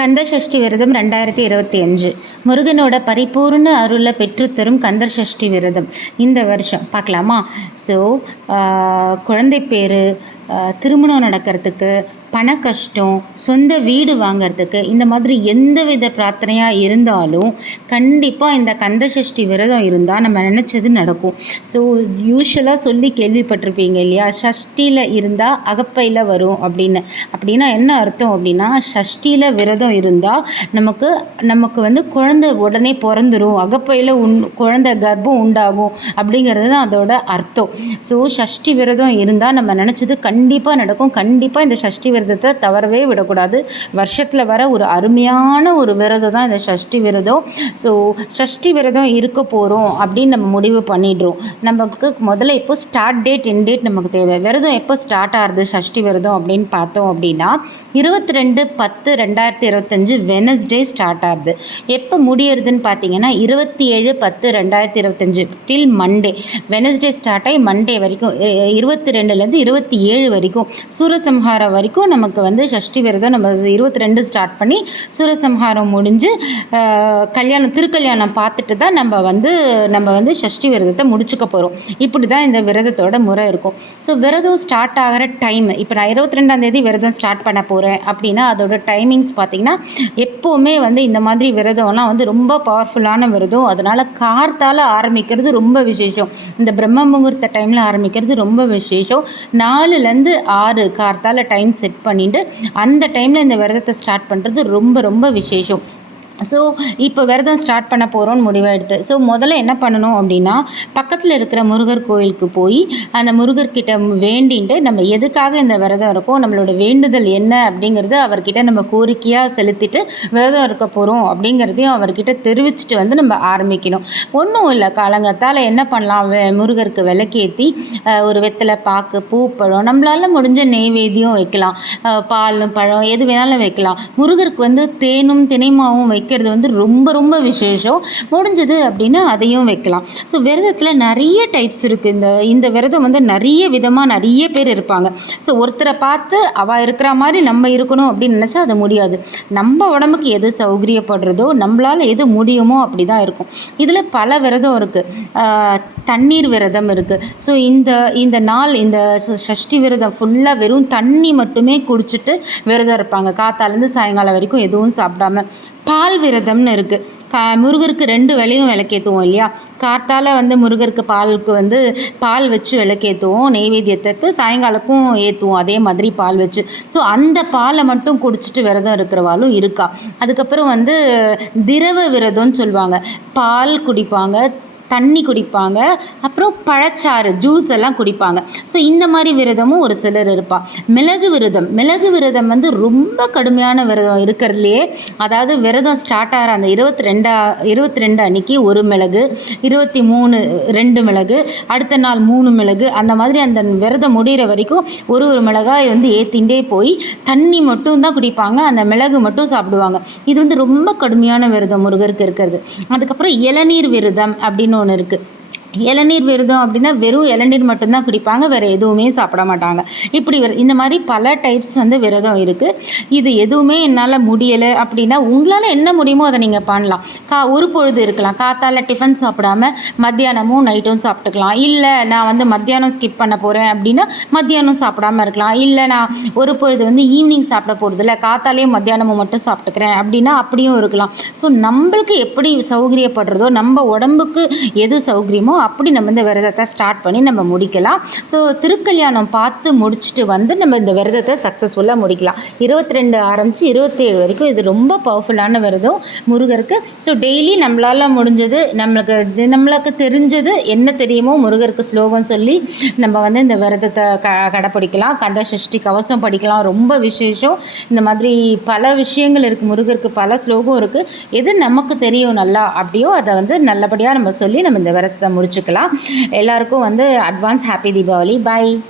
கந்தசஷ்டி விரதம் ரெண்டாயிரத்தி இருபத்தி அஞ்சு. முருகனோட பரிபூர்ண அருளை பெற்றுத்தரும் கந்தர் சஷ்டி விரதம். இந்த வருஷம் பார்க்கலாமா? ஸோ குழந்தை பேர் திருமணம் நடக்கிறதுக்கு பண கஷ்டம் சொந்த வீடு வாங்கிறதுக்கு இந்த மாதிரி எந்த வித பிரார்த்தனையாக இருந்தாலும் கண்டிப்பாக இந்த கந்த சஷ்டி விரதம் இருந்தால் நம்ம நினச்சது நடக்கும். ஸோ யூஸ்வலாக சொல்லி கேள்விப்பட்டிருப்பீங்க இல்லையா? ஷஷ்டியில் இருந்தால் அகப்பையில் வரும் அப்படின்னு. அப்படின்னா என்ன அர்த்தம் அப்படின்னா சஷ்டியில் விரதம் இருந்தால் நமக்கு நமக்கு வந்து குழந்தை உடனே பிறந்துடும் அகப்பையில் உண் குழந்தை கர்ப்பம் உண்டாகும் அப்படிங்கிறது தான் அதோட அர்த்தம். ஸோ சஷ்டி விரதம் இருந்தால் நம்ம நினச்சது கண் கண்டிப்பாக நடக்கும். கண்டிப்பாக இந்த சஷ்டி விரதத்தை தவறவே விடக்கூடாது. வருஷத்தில் வர ஒரு அருமையான ஒரு விரதம் தான் இந்த சஷ்டி விரதம். ஸோ சஷ்டி விரதம் இருக்க போகிறோம் அப்படின்னு நம்ம முடிவு பண்ணிடுறோம். நமக்கு முதல்ல இப்போ ஸ்டார்ட் டேட் என் டேட் நமக்கு தேவை. விரதம் எப்போ ஸ்டார்ட் ஆகுது? சஷ்டி விரதம் அப்படின்னு பார்த்தோம் அப்படின்னா இருபத்தி ரெண்டு பத்து ரெண்டாயிரத்தி இருபத்தஞ்சு வெனஸ்டே ஸ்டார்ட் ஆகுது. எப்போ முடியறதுன்னு பார்த்தீங்கன்னா இருபத்தி ஏழு பத்து ரெண்டாயிரத்தி இருபத்தஞ்சு டில் மண்டே வெனஸ்டே ஸ்டார்ட் ஆகி மண்டே வரைக்கும் இருபத்தி ரெண்டுலேருந்து இருபத்தி ஏழு வரைக்கும் சூரசம்ஹாரம் வரைக்கும் நமக்கு வந்து சஷ்டி விரதம் நம்ம இருபத்தி ரெண்டு ஸ்டார்ட் பண்ணி சூரசம்ஹாரம் முடிஞ்சு கல்யாணம் திருக்கல்யாணம் பார்த்துட்டு தான் நம்ம வந்து நம்ம வந்து சஷ்டி விரதத்தை முடிச்சுக்க போகிறோம் இப்படி தான் இந்த விரதத்தோட முறை இருக்கும். ஸோ விரதம் ஸ்டார்ட் ஆகிற டைம் இப்போ நான் இருபத்தி ரெண்டாந்தேதி விரதம் ஸ்டார்ட் பண்ண போகிறேன் அப்படின்னா அதோட டைமிங்ஸ் பார்த்திங்கன்னா எப்போவுமே வந்து இந்த மாதிரி விரதம்லாம் வந்து ரொம்ப பவர்ஃபுல்லான விரதம். அதனால் கார்த்தால் ஆரம்பிக்கிறது ரொம்ப விசேஷம். இந்த பிரம்ம முகூர்த்த டைமில் ஆரம்பிக்கிறது ரொம்ப விசேஷம். நாலுலேருந்து ஆறு கார்த்தால் டைம் செட் பண்ணிவிட்டு அந்த டைமில் இந்த விரதத்தை ஸ்டார்ட் பண்ணுறது ரொம்ப ரொம்ப விசேஷம். ஸோ இப்போ விரதம் ஸ்டார்ட் பண்ண போகிறோம்னு முடிவெடுத்து. ஸோ முதல்ல என்ன பண்ணணும் அப்படின்னா பக்கத்தில் இருக்கிற முருகர் கோயிலுக்கு போய் அந்த முருகர்கிட்ட வேண்டின்ட்டு நம்ம எதுக்காக இந்த விரதம் இருக்கோம் நம்மளோட வேண்டுதல் என்ன அப்படிங்கிறது அவர்கிட்ட நம்ம கோரிக்கையாக செலுத்திட்டு விரதம் இருக்க போகிறோம் அப்படிங்கிறதையும் அவர்கிட்ட தெரிவிச்சுட்டு வந்து நம்ம ஆரம்பிக்கணும். ஒன்றும் இல்லை காலங்கத்தால் என்ன பண்ணலாம்? முருகருக்கு விளக்கேற்றி ஒரு வெத்தலை பாக்கு பூ பழம் நம்மளால் முடிஞ்ச நெய்வேத்தியம் வைக்கலாம். பால் பழம் எது வேணாலும் வைக்கலாம். முருகருக்கு வந்து தேனும் தினைமாவும் வைக்க வைக்கிறது வந்து ரொம்ப ரொம்ப விசேஷம். முடிஞ்சது அப்படின்னா அதையும் வைக்கலாம். ஸோ விரதத்தில் நிறைய டைப்ஸ் இருக்குது இந்த இந்த விரதம் வந்து நிறைய விதமாக நிறைய பேர் இருப்பாங்க. ஸோ ஒருத்தரை பார்த்து அவள் இருக்கிற மாதிரி நம்ம இருக்கணும் அப்படின்னு நினச்சா அது முடியாது. நம்ம உடம்புக்கு எது சௌகரியப்படுறதோ நம்மளால் எது முடியுமோ அப்படி தான் இருக்கும். இதில் பல விரதம் இருக்குது தண்ணீர் விரதம் இருக்குது ஸோ இந்த இந்த நாள் இந்த சஷ்டி விரதம் ஃபுல்லாக வெறும் தண்ணி மட்டுமே குடிச்சிட்டு விரதம் இருப்பாங்க. காத்தாலேருந்து சாயங்காலம் வரைக்கும் எதுவும் சாப்பிடாம. பால் விரதம்னு இருக்குது கா முருகருக்கு ரெண்டு வேலையும் விளக்கேற்றுவோம் இல்லையா? காத்தால் வந்து முருகருக்கு பாலுக்கு வந்து பால் வச்சு விளக்கேற்றுவோம் நெய்வேத்தியத்துக்கு சாயங்காலக்கும் ஏற்றுவோம் அதே மாதிரி பால் வச்சு. ஸோ அந்த பாலை மட்டும் குடிச்சிட்டு விரதம் இருக்கிறவாலும் இருக்கா. அதுக்கப்புறம் வந்து திரவ விரதம்னு சொல்லுவாங்க. பால் குடிப்பாங்க. தண்ணி குடிப்பாங்க. அப்புறம் பழச்சாறு ஜூஸ் எல்லாம் குடிப்பாங்க. ஸோ இந்த மாதிரி விரதமும் ஒரு சிலர் இருப்பாள் மிளகு விரதம். மிளகு விரதம் வந்து ரொம்ப கடுமையான விரதம் இருக்கிறதுலையே அதாவது விரதம் ஸ்டார்ட் ஆகிற அந்த இருபத்தி ரெண்டா இருபத்தி ரெண்டு அன்னைக்கு ஒரு மிளகு இருபத்தி மூணு ரெண்டு மிளகு அடுத்த நாள் மூணு மிளகு அந்த மாதிரி அந்த விரதம் முடிகிற வரைக்கும் ஒரு ஒரு மிளகாய் வந்து ஏற்றிண்டே போய் தண்ணி மட்டும் தான் குடிப்பாங்க. அந்த மிளகு மட்டும் சாப்பிடுவாங்க. இது வந்து ரொம்ப கடுமையான விரதம் முருகருக்கு இருக்கிறது. அதுக்கப்புறம் இளநீர் விரதம் அப்படின்னு ஒன்று இருக்குது இளநீர் விரதம் அப்படின்னா வெறும் இளநீர் மட்டும்தான் குடிப்பாங்க வேறு எதுவுமே சாப்பிட மாட்டாங்க. இப்படி இந்த மாதிரி பல டைப்ஸ் வந்து விரதம் இருக்குது இது எதுவுமே என்னால் முடியலை அப்படின்னா உங்களால் என்ன முடியுமோ அதை நீங்கள் பண்ணலாம். கா ஒரு பொழுது இருக்கலாம். காத்தால் டிஃபன் சாப்பிடாம மத்தியானமும் நைட்டும் சாப்பிட்டுக்கலாம். இல்லை நான் வந்து மத்தியானம் ஸ்கிப் பண்ண போகிறேன் அப்படின்னா மத்தியானம் சாப்பிடாம இருக்கலாம். இல்லை நான் ஒரு பொழுது வந்து ஈவினிங் சாப்பிட போகிறதில்ல காத்தாலேயும் மத்தியானமும் மட்டும் சாப்பிட்டுக்கிறேன் அப்படின்னா அப்படியும் இருக்கலாம். ஸோ நம்மளுக்கு எப்படி சௌகரியப்படுறதோ நம்ம உடம்புக்கு எது சௌகரியமோ அப்படி நம்ம இந்த விரதத்தை ஸ்டார்ட் பண்ணி நம்ம முடிக்கலாம். ஸோ திருக்கல்யாணம் பார்த்து முடிச்சுட்டு வந்து நம்ம இந்த விரதத்தை சக்ஸஸ்ஃபுல்லாக முடிக்கலாம். இருபத்தி ரெண்டு ஆரம்பித்து இருபத்தேழு வரைக்கும் இது ரொம்ப பவர்ஃபுல்லான விரதம் முருகருக்கு. ஸோ டெய்லி நம்மளால் முடிஞ்சது நம்மளுக்கு நம்மளுக்கு தெரிஞ்சது என்ன தெரியுமோ முருகருக்கு ஸ்லோகம் சொல்லி நம்ம வந்து இந்த விரதத்தை க கடைப்பிடிக்கலாம் கந்த சஷ்டி கவசம் படிக்கலாம் ரொம்ப விசேஷம். இந்த மாதிரி பல விஷயங்கள் இருக்குது முருகருக்கு பல ஸ்லோகம் இருக்குது எது நமக்கு தெரியும் நல்லா அப்படியோ அதை வந்து நல்லபடியாக நம்ம சொல்லி நம்ம இந்த விரதத்தை முடிச்சு முடிச்சுக்கலாம். எல்லாருக்கும் வந்து அட்வான்ஸ் ஹாப்பி தீபாவளி. பாய்